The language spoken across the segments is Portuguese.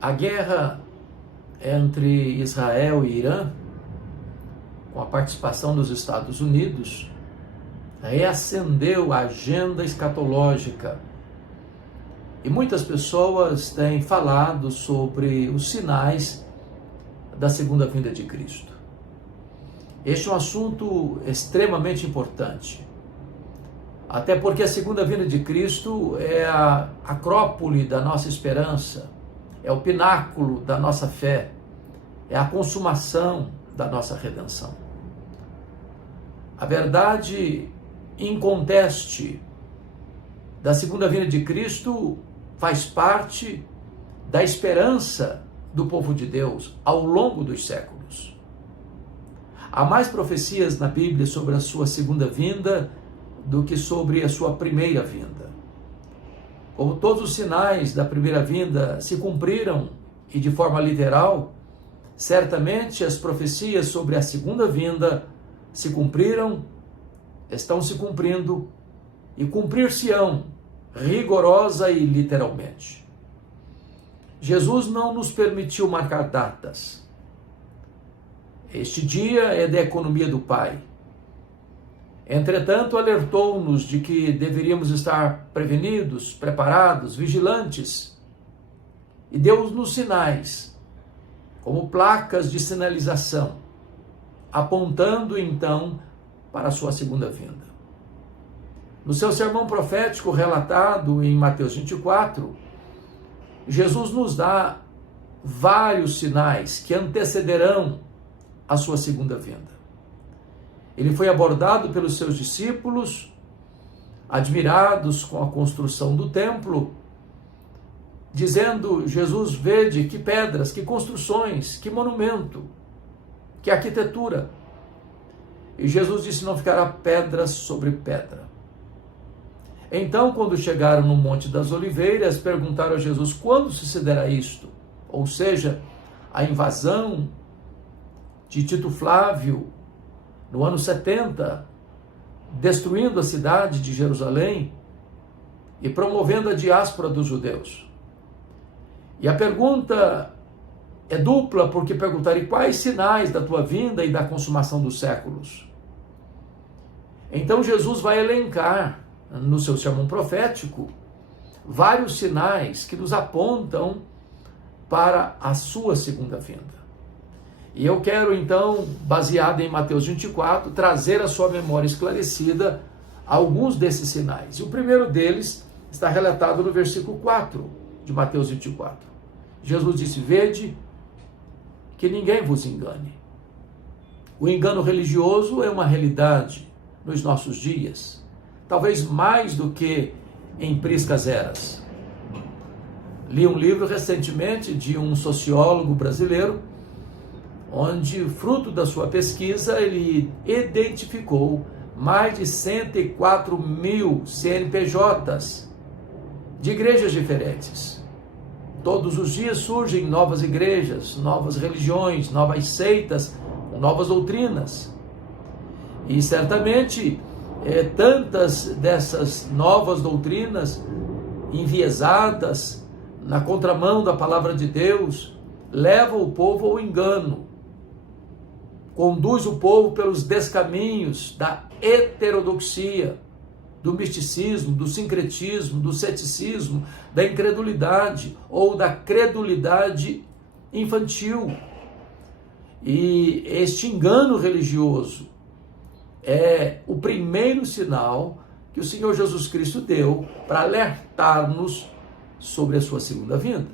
A guerra entre Israel e Irã, com a participação dos Estados Unidos, reacendeu a agenda escatológica. E muitas pessoas têm falado sobre os sinais da segunda vinda de Cristo. Este é um assunto extremamente importante. Até porque a segunda vinda de Cristo é a acrópole da nossa esperança, é o pináculo da nossa fé, é a consumação da nossa redenção. A verdade inconteste da segunda vinda de Cristo faz parte da esperança do povo de Deus ao longo dos séculos. Há mais profecias na Bíblia sobre a sua segunda vinda do que sobre a sua primeira vinda. Como todos os sinais da primeira vinda se cumpriram e de forma literal, certamente as profecias sobre a segunda vinda se cumpriram, estão se cumprindo e cumprir-se-ão rigorosa e literalmente. Jesus não nos permitiu marcar datas. Este dia é da economia do Pai. Entretanto, alertou-nos de que deveríamos estar prevenidos, preparados, vigilantes, e deu-nos sinais, como placas de sinalização, apontando então para a sua segunda vinda. No seu sermão profético relatado em Mateus 24, Jesus nos dá vários sinais que antecederão a sua segunda vinda. Ele foi abordado pelos seus discípulos, admirados com a construção do templo, dizendo: Jesus, vede que pedras, que construções, que monumento, que arquitetura. E Jesus disse: não ficará pedra sobre pedra. Então, quando chegaram no Monte das Oliveiras, perguntaram a Jesus: quando sucederá isto? Ou seja, a invasão de Tito Flávio no ano 70, destruindo a cidade de Jerusalém e promovendo a diáspora dos judeus. E a pergunta é dupla, porque perguntaram: quais sinais da tua vinda e da consumação dos séculos? Então Jesus vai elencar no seu sermão profético vários sinais que nos apontam para a sua segunda vinda. E eu quero então, baseado em Mateus 24, trazer à sua memória esclarecida alguns desses sinais. E o primeiro deles está relatado no versículo 4 de Mateus 24. Jesus disse: vede que ninguém vos engane. O engano religioso é uma realidade nos nossos dias, talvez mais do que em priscas eras. Li um livro recentemente de um sociólogo brasileiro, onde, fruto da sua pesquisa, ele identificou mais de 104 mil CNPJs de igrejas diferentes. Todos os dias surgem novas igrejas, novas religiões, novas seitas, novas doutrinas. E certamente tantas dessas novas doutrinas enviesadas na contramão da palavra de Deus levam o povo ao engano, conduz o povo pelos descaminhos da heterodoxia, do misticismo, do sincretismo, do ceticismo, da incredulidade ou da credulidade infantil. E este engano religioso é o primeiro sinal que o Senhor Jesus Cristo deu para alertar-nos sobre a sua segunda vinda.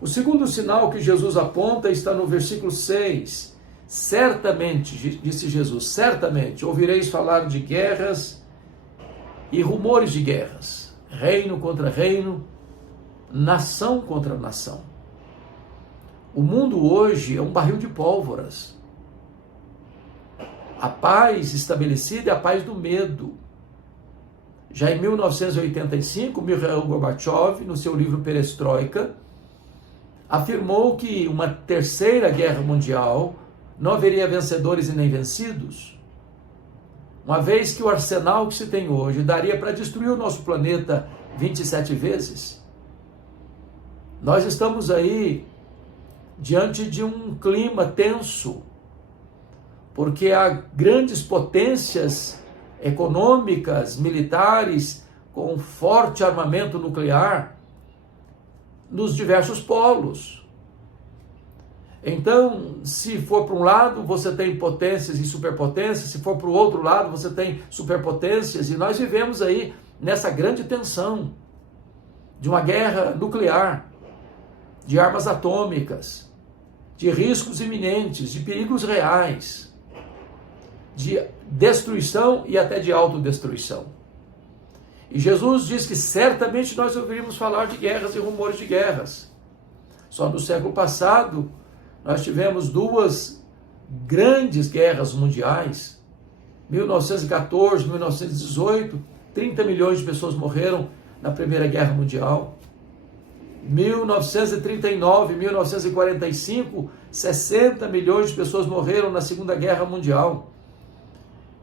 O segundo sinal que Jesus aponta está no versículo 6. Certamente, disse Jesus, certamente ouvireis falar de guerras e rumores de guerras, reino contra reino, nação contra nação. O mundo hoje é um barril de pólvoras. A paz estabelecida é a paz do medo. Já em 1985, Mikhail Gorbachev, no seu livro Perestroika, afirmou que uma terceira guerra mundial não haveria vencedores e nem vencidos, uma vez que o arsenal que se tem hoje daria para destruir o nosso planeta 27 vezes. Nós estamos aí diante de um clima tenso, porque há grandes potências econômicas, militares, com forte armamento nuclear nos diversos polos. Então, se for para um lado, você tem potências e superpotências, se for para o outro lado, você tem superpotências, e nós vivemos aí nessa grande tensão de uma guerra nuclear, de armas atômicas, de riscos iminentes, de perigos reais, de destruição e até de autodestruição. E Jesus diz que certamente nós ouviríamos falar de guerras e rumores de guerras. Só no século passado, nós tivemos 2 grandes guerras mundiais, 1914, 1918, 30 milhões de pessoas morreram na Primeira Guerra Mundial. 1939, 1945, 60 milhões de pessoas morreram na Segunda Guerra Mundial.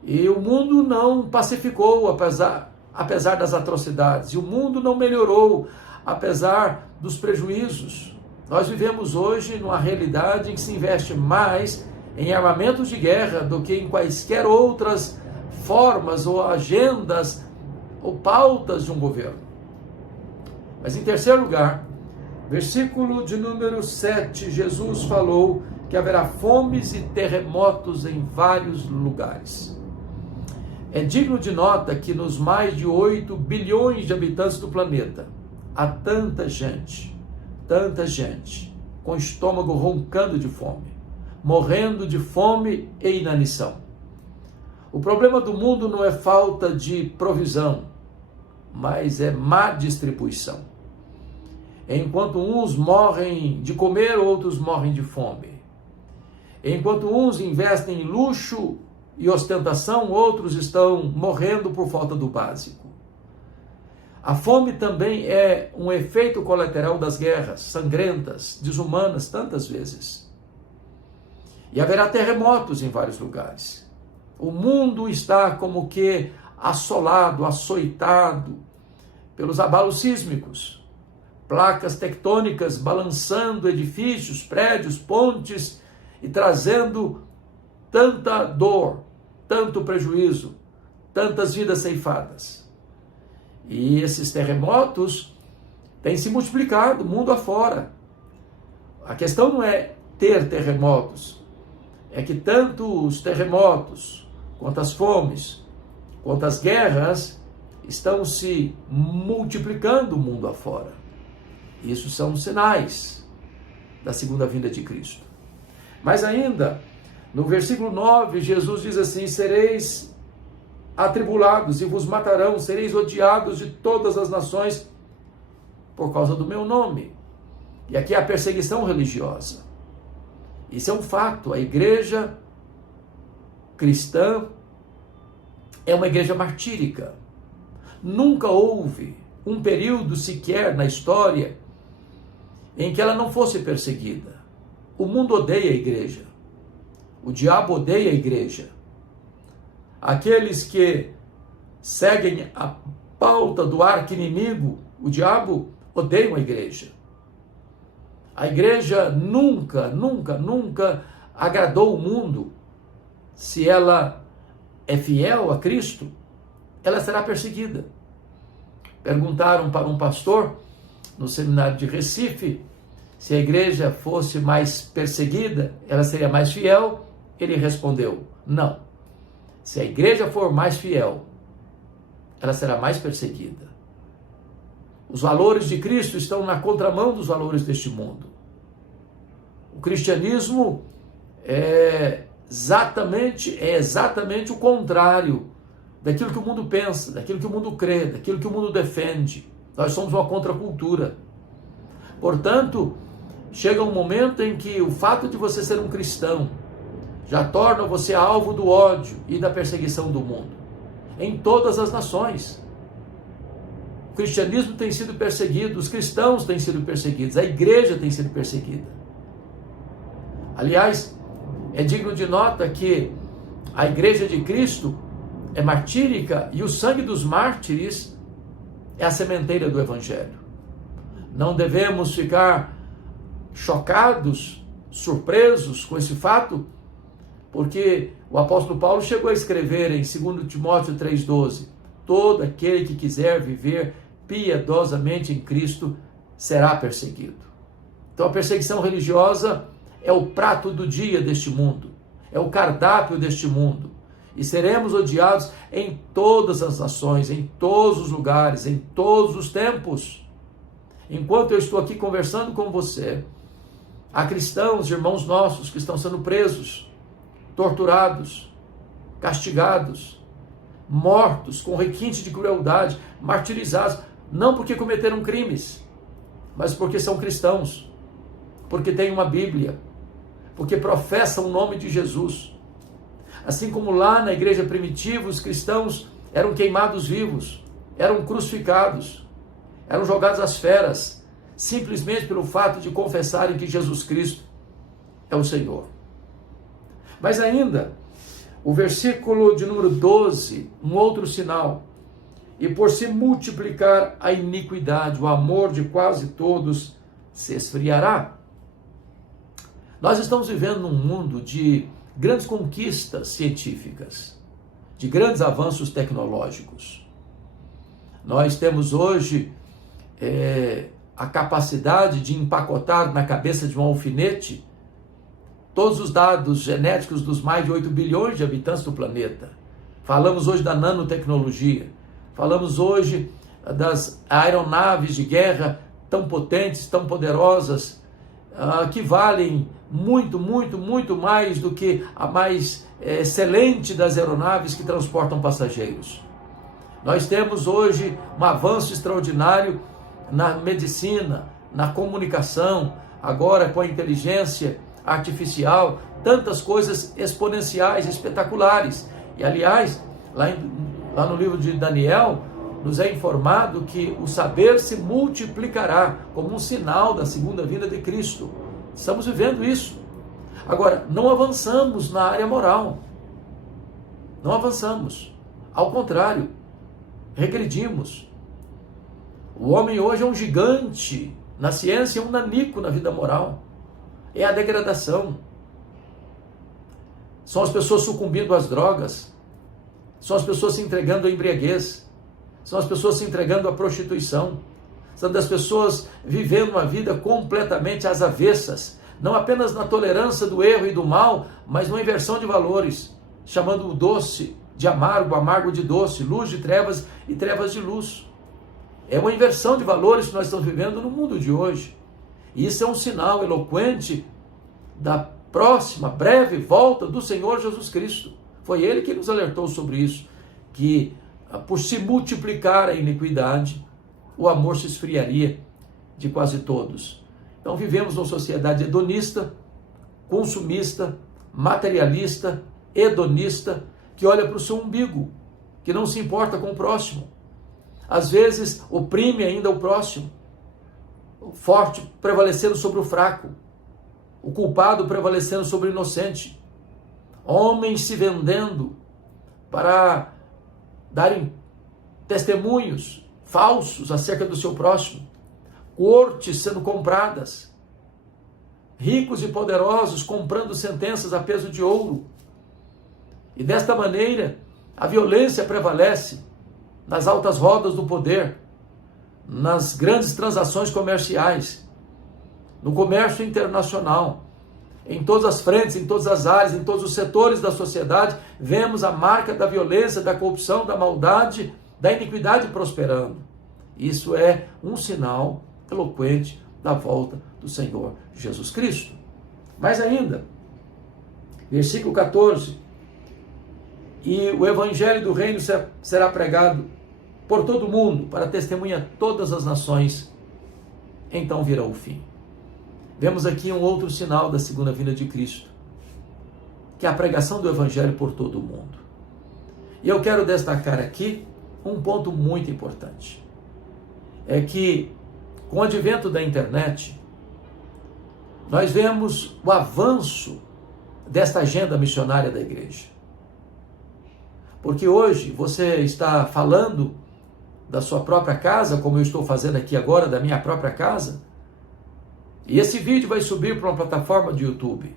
E o mundo não pacificou, apesar das atrocidades. E o mundo não melhorou, apesar dos prejuízos. Nós vivemos hoje numa realidade em que se investe mais em armamentos de guerra do que em quaisquer outras formas ou agendas ou pautas de um governo. Mas em terceiro lugar, versículo de número 7, Jesus falou que haverá fomes e terremotos em vários lugares. É digno de nota que nos mais de 8 bilhões de habitantes do planeta, há tanta gente, com o estômago roncando de fome, morrendo de fome e inanição. O problema do mundo não é falta de provisão, mas é má distribuição. Enquanto uns morrem de comer, outros morrem de fome. Enquanto uns investem em luxo e ostentação, outros estão morrendo por falta do básico. A fome também é um efeito colateral das guerras sangrentas, desumanas tantas vezes. E haverá terremotos em vários lugares. O mundo está como que assolado, açoitado pelos abalos sísmicos, placas tectônicas balançando edifícios, prédios, pontes e trazendo tanta dor, tanto prejuízo, tantas vidas ceifadas. E esses terremotos têm se multiplicado mundo afora. A questão não é ter terremotos, é que tanto os terremotos, quanto as fomes, quanto as guerras, estão se multiplicando mundo afora. Isso são sinais da segunda vinda de Cristo. Mas ainda, no versículo 9, Jesus diz assim: sereis atribulados e vos matarão, sereis odiados de todas as nações por causa do meu nome. E aqui é a perseguição religiosa. Isso é um fato. A igreja cristã é uma igreja martírica. Nunca houve um período sequer na história em que ela não fosse perseguida. O mundo odeia a igreja. O diabo odeia a igreja. Aqueles que seguem a pauta do arqui-inimigo, o diabo, odeiam a igreja. A igreja nunca agradou o mundo. Se ela é fiel a Cristo, ela será perseguida. Perguntaram para um pastor no seminário de Recife se a igreja fosse mais perseguida, ela seria mais fiel. Ele respondeu: não. Se a igreja for mais fiel, ela será mais perseguida. Os valores de Cristo estão na contramão dos valores deste mundo. O cristianismo é exatamente o contrário daquilo que o mundo pensa, daquilo que o mundo crê, daquilo que o mundo defende. Nós somos uma contracultura. Portanto, chega um momento em que o fato de você ser um cristão já torna você alvo do ódio e da perseguição do mundo, em todas as nações. O cristianismo tem sido perseguido, os cristãos têm sido perseguidos, a igreja tem sido perseguida. Aliás, é digno de nota que a igreja de Cristo é martírica e o sangue dos mártires é a sementeira do evangelho. Não devemos ficar chocados, surpresos com esse fato, porque o apóstolo Paulo chegou a escrever em 2 Timóteo 3,12: todo aquele que quiser viver piedosamente em Cristo será perseguido. Então a perseguição religiosa é o prato do dia deste mundo, é o cardápio deste mundo, e seremos odiados em todas as nações, em todos os lugares, em todos os tempos. Enquanto eu estou aqui conversando com você, há cristãos, irmãos nossos, que estão sendo presos, torturados, castigados, mortos com requinte de crueldade, martirizados, não porque cometeram crimes, mas porque são cristãos, porque têm uma Bíblia, porque professam o nome de Jesus. Assim como lá na igreja primitiva, os cristãos eram queimados vivos, eram crucificados, eram jogados às feras, simplesmente pelo fato de confessarem que Jesus Cristo é o Senhor. Mas ainda, o versículo de número 12, um outro sinal: e por se multiplicar a iniquidade, o amor de quase todos se esfriará. Nós estamos vivendo num mundo de grandes conquistas científicas, de grandes avanços tecnológicos. Nós temos hoje a capacidade de empacotar na cabeça de um alfinete todos os dados genéticos dos mais de 8 bilhões de habitantes do planeta. Falamos hoje da nanotecnologia, falamos hoje das aeronaves de guerra tão potentes, tão poderosas, que valem muito, muito, muito mais do que a mais excelente das aeronaves que transportam passageiros. Nós temos hoje um avanço extraordinário na medicina, na comunicação, agora com a inteligência artificial, tantas coisas exponenciais, espetaculares. E aliás, lá no livro de Daniel, nos é informado que o saber se multiplicará como um sinal da segunda vinda de Cristo. Estamos vivendo isso. Agora, não avançamos na área moral. Não avançamos. Ao contrário, regredimos. O homem hoje é um gigante na ciência e um nanico na vida moral. É a degradação. São as pessoas sucumbindo às drogas. São as pessoas se entregando à embriaguez. São as pessoas se entregando à prostituição. São as pessoas vivendo uma vida completamente às avessas. Não apenas na tolerância do erro e do mal, mas numa inversão de valores, chamando o doce de amargo, amargo de doce, luz de trevas e trevas de luz. É uma inversão de valores que nós estamos vivendo no mundo de hoje. E isso é um sinal eloquente da próxima, breve volta do Senhor Jesus Cristo. Foi Ele que nos alertou sobre isso, que por se multiplicar a iniquidade, o amor se esfriaria de quase todos. Então vivemos numa sociedade hedonista, consumista, materialista, hedonista, que olha para o seu umbigo, que não se importa com o próximo. Às vezes oprime ainda o próximo, o forte prevalecendo sobre o fraco, o culpado prevalecendo sobre o inocente, homens se vendendo para darem testemunhos falsos acerca do seu próximo, cortes sendo compradas, ricos e poderosos comprando sentenças a peso de ouro. E desta maneira, a violência prevalece nas altas rodas do poder, nas grandes transações comerciais, no comércio internacional, em todas as frentes, em todas as áreas, em todos os setores da sociedade, vemos a marca da violência, da corrupção, da maldade, da iniquidade prosperando. Isso é um sinal eloquente da volta do Senhor Jesus Cristo. Mais ainda, versículo 14: e o evangelho do reino será pregado por todo o mundo, para testemunha a todas as nações, então virá o fim. Vemos aqui um outro sinal da segunda vinda de Cristo, que é a pregação do evangelho por todo o mundo. E eu quero destacar aqui um ponto muito importante. É que, com o advento da internet, nós vemos o avanço desta agenda missionária da igreja. Porque hoje você está falando da sua própria casa, como eu estou fazendo aqui agora, da minha própria casa. E esse vídeo vai subir para uma plataforma de YouTube.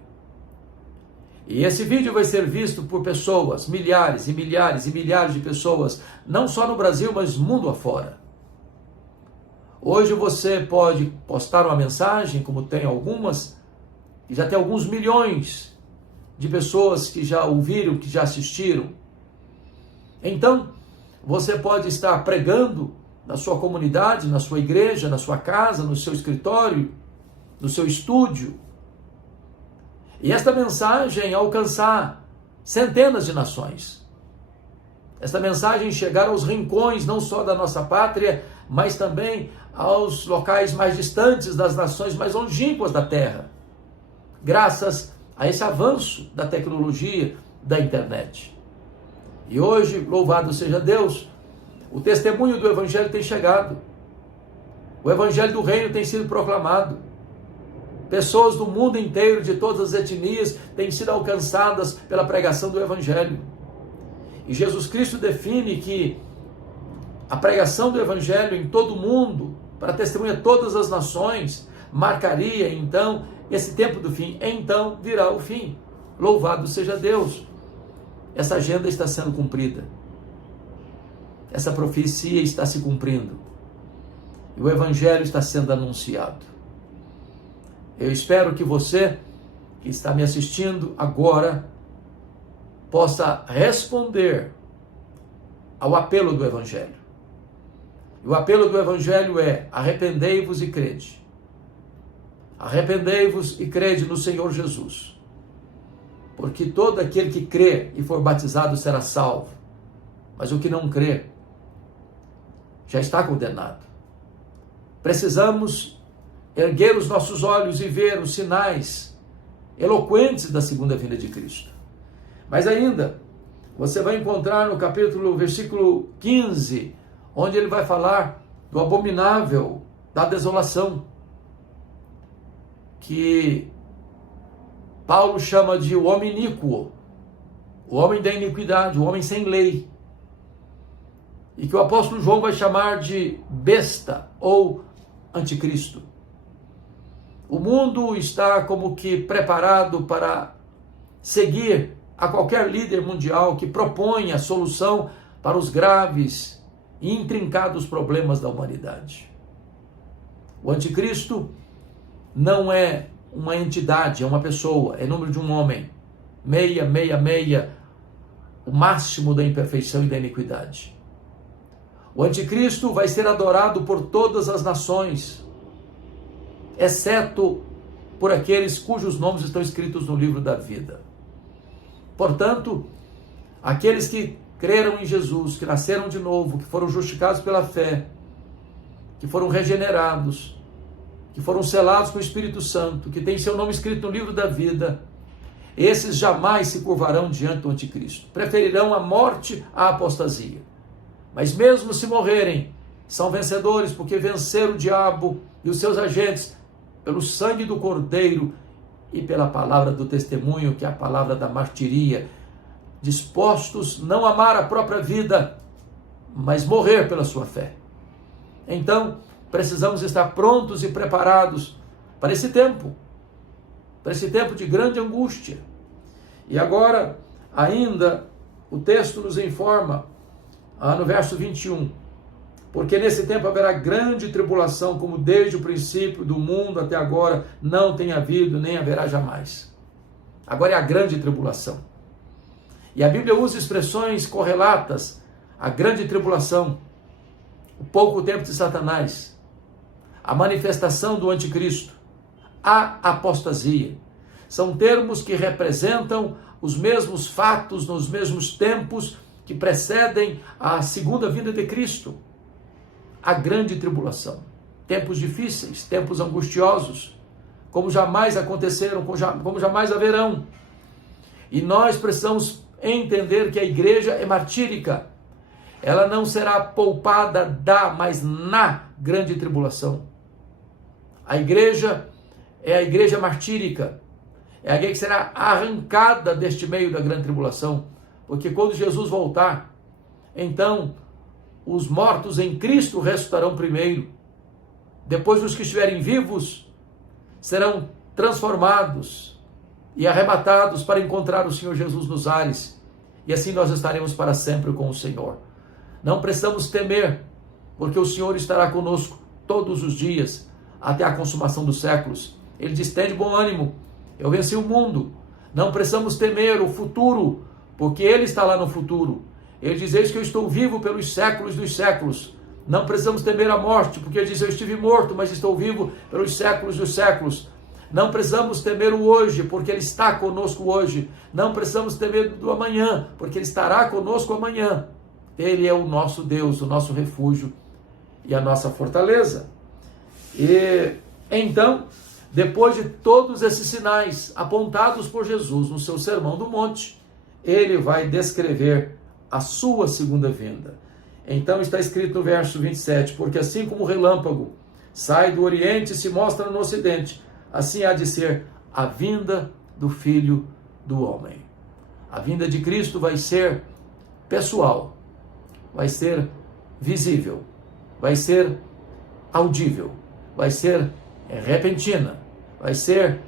E esse vídeo vai ser visto por pessoas, milhares e milhares e milhares de pessoas, não só no Brasil, mas mundo afora. Hoje você pode postar uma mensagem, como tem algumas, e já tem alguns milhões de pessoas que já ouviram, que já assistiram. Então, você pode estar pregando na sua comunidade, na sua igreja, na sua casa, no seu escritório, no seu estúdio. E esta mensagem alcançar centenas de nações. Esta mensagem chegar aos rincões, não só da nossa pátria, mas também aos locais mais distantes das nações mais longínquas da Terra. Graças a esse avanço da tecnologia, da internet. E hoje, louvado seja Deus, o testemunho do Evangelho tem chegado. O Evangelho do Reino tem sido proclamado. Pessoas do mundo inteiro, de todas as etnias, têm sido alcançadas pela pregação do Evangelho. E Jesus Cristo define que a pregação do Evangelho em todo o mundo, para testemunhar todas as nações, marcaria então esse tempo do fim. Então virá o fim. Louvado seja Deus. Essa agenda está sendo cumprida. Essa profecia está se cumprindo. E o Evangelho está sendo anunciado. Eu espero que você, que está me assistindo agora, possa responder ao apelo do Evangelho. E o apelo do Evangelho é: arrependei-vos e crede. Arrependei-vos e crede no Senhor Jesus. Porque todo aquele que crê e for batizado será salvo. Mas o que não crê já está condenado. Precisamos erguer os nossos olhos e ver os sinais eloquentes da segunda vinda de Cristo. Mas ainda, você vai encontrar no versículo 15, onde ele vai falar do abominável, da desolação, que Paulo chama de o homem iníquo, o homem da iniquidade, o homem sem lei, e que o apóstolo João vai chamar de besta ou anticristo. O mundo está como que preparado para seguir a qualquer líder mundial que proponha a solução para os graves e intrincados problemas da humanidade. O anticristo não é uma entidade, é uma pessoa, é número de um homem. 666, o máximo da imperfeição e da iniquidade. O anticristo vai ser adorado por todas as nações, exceto por aqueles cujos nomes estão escritos no livro da vida. Portanto, aqueles que creram em Jesus, que nasceram de novo, que foram justificados pela fé, que foram regenerados, que foram selados com o Espírito Santo, que têm seu nome escrito no livro da vida, esses jamais se curvarão diante do anticristo. Preferirão a morte à apostasia. Mas mesmo se morrerem, são vencedores, porque venceram o diabo e os seus agentes pelo sangue do Cordeiro e pela palavra do testemunho, que é a palavra da martiria, dispostos não a amar a própria vida, mas morrer pela sua fé. Então, precisamos estar prontos e preparados para esse tempo de grande angústia. E agora, ainda, o texto nos informa, no verso 21, porque nesse tempo haverá grande tribulação, como desde o princípio do mundo até agora não tem havido, nem haverá jamais. Agora é a grande tribulação. E a Bíblia usa expressões correlatas à grande tribulação, o pouco tempo de Satanás, a manifestação do anticristo, a apostasia. São termos que representam os mesmos fatos nos mesmos tempos que precedem a segunda vinda de Cristo. A grande tribulação. Tempos difíceis, tempos angustiosos, como jamais aconteceram, como jamais haverão. E nós precisamos entender que a igreja é martírica. Ela não será poupada mas na grande tribulação. A igreja é a igreja martírica. É a igreja que será arrancada deste meio da grande tribulação. Porque quando Jesus voltar, então os mortos em Cristo ressuscitarão primeiro. Depois os que estiverem vivos serão transformados e arrebatados para encontrar o Senhor Jesus nos ares. E assim nós estaremos para sempre com o Senhor. Não precisamos temer, porque o Senhor estará conosco todos os dias, até a consumação dos séculos. Ele diz: tende bom ânimo, eu venci o mundo. Não precisamos temer o futuro, porque Ele está lá no futuro. Ele diz: eis que eu estou vivo pelos séculos dos séculos. Não precisamos temer a morte, porque Ele diz: eu estive morto, mas estou vivo pelos séculos dos séculos. Não precisamos temer o hoje, porque Ele está conosco hoje. Não precisamos temer do amanhã, porque Ele estará conosco amanhã. Ele é o nosso Deus, o nosso refúgio e a nossa fortaleza. E então, depois de todos esses sinais apontados por Jesus no seu Sermão do Monte, Ele vai descrever a sua segunda vinda. Então está escrito no verso 27, porque assim como o relâmpago sai do Oriente e se mostra no Ocidente, assim há de ser a vinda do Filho do Homem. A vinda de Cristo vai ser pessoal, vai ser visível, vai ser audível, vai ser repentina, vai ser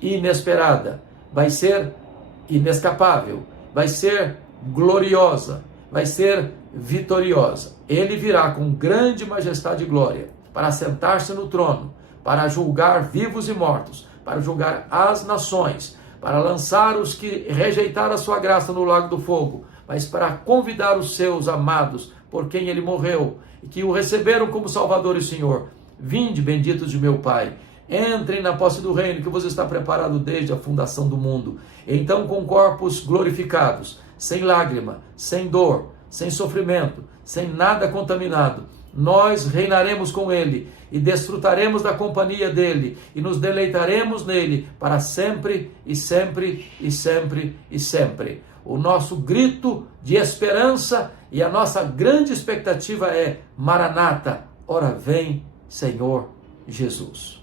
inesperada, vai ser inescapável, vai ser gloriosa, vai ser vitoriosa. Ele virá com grande majestade e glória para sentar-se no trono, para julgar vivos e mortos, para julgar as nações, para lançar os que rejeitaram a sua graça no lago do fogo, mas para convidar os seus amados, por quem Ele morreu, e que o receberam como Salvador e Senhor. Vinde, benditos de meu Pai, entrem na posse do reino que vos está preparado desde a fundação do mundo. Então, com corpos glorificados, sem lágrima, sem dor, sem sofrimento, sem nada contaminado, nós reinaremos com Ele e desfrutaremos da companhia dEle e nos deleitaremos nele para sempre e sempre e sempre e sempre. O nosso grito de esperança e a nossa grande expectativa é: Maranata, ora vem, Senhor Jesus.